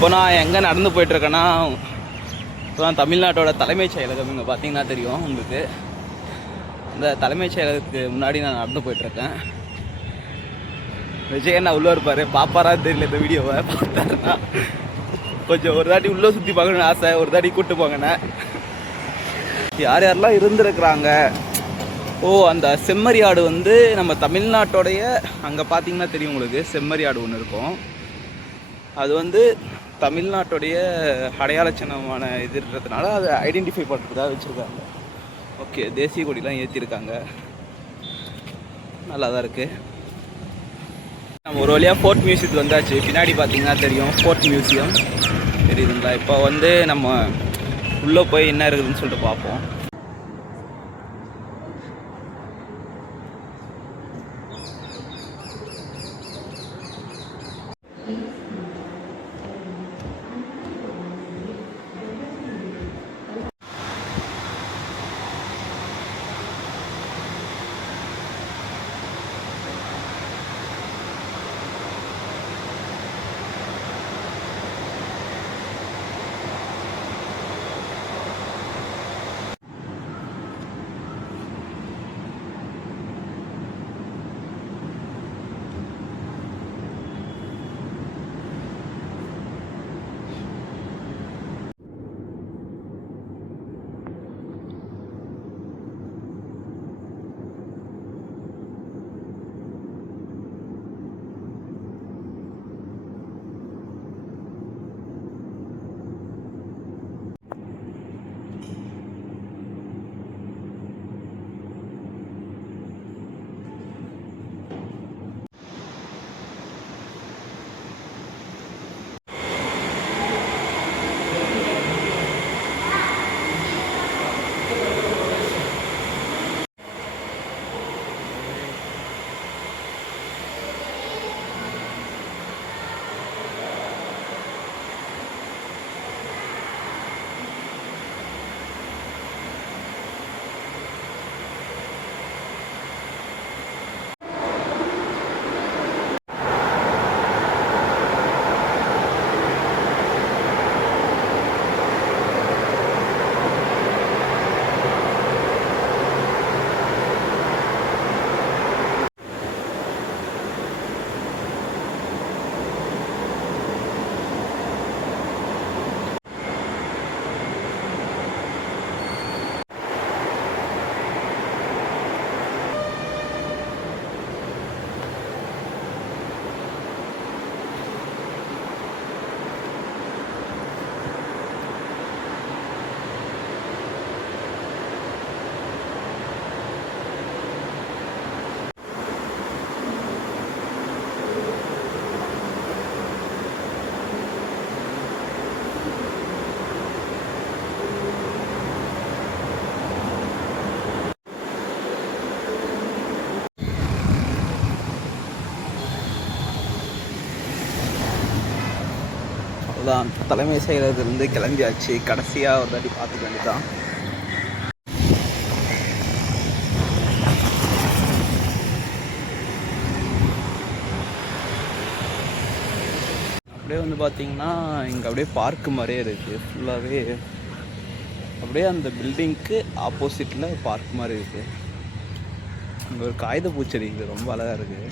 இப்போ நான் எங்கே நடந்து போயிட்டுருக்கேன்னா, இப்போ நான் தமிழ்நாட்டோட தலைமைச் செயலகம் இங்கே பார்த்தீங்கன்னா தெரியும் உங்களுக்கு. இந்த தலைமைச் செயலகத்துக்கு முன்னாடி நான் நடந்து போயிட்டுருக்கேன். விஜயண்ணா உள்ளே இருப்பார், பாப்பாரான்னு தெரியல இந்த வீடியோவை. பார்த்தாருன்னா கொஞ்சம் ஒரு தாட்டி உள்ளே சுற்றி பார்க்கணுன்னு ஆசை, ஒரு தாட்டி கூப்பிட்டு போங்கண்ணே. யார் யாரெல்லாம் இருந்திருக்கிறாங்க. அந்த செம்மறியாடு வந்து நம்ம தமிழ்நாட்டோடைய அங்கே பார்த்தீங்கன்னா தெரியும் உங்களுக்கு, செம்மறியாடு ஒன்று இருக்கும். அது வந்து தமிழ்நாட்டுடைய அடையாள சின்னமான இதுன்றதுனால அதை ஐடென்டிஃபை பண்ணுறதுக்காக வச்சுருக்காங்க. ஓகே, தேசிய கொடிலாம் ஏற்றிருக்காங்க, நல்லா தான் இருக்குது. நம்ம ஒரு வழியாக ஃபோர்ட் மியூசியத்துக்கு வந்தாச்சு. பின்னாடி பார்த்தீங்கன்னா தெரியும் ஃபோர்ட் மியூசியம் தெரியுதுங்களா. இப்போ வந்து நம்ம உள்ளே போய் என்ன இருக்குதுன்னு சொல்லிட்டு பார்ப்போம். அதான் தலைமை செயலகத்திலிருந்து கிளம்பியாச்சு. கடைசியாக ஒரு தாட்டி பார்த்துக்க வேண்டியதான். அப்படியே வந்து பார்த்தீங்கன்னா இங்கே அப்படியே பார்க்கு மாதிரியே இருக்குது. ஃபுல்லாகவே அப்படியே அந்த பில்டிங்க்கு ஆப்போசிட்டில் பார்க் மாதிரி இருக்குது. இங்கே ஒரு காகித பூச்செடி இருக்குது, ரொம்ப அழகாக இருக்குது.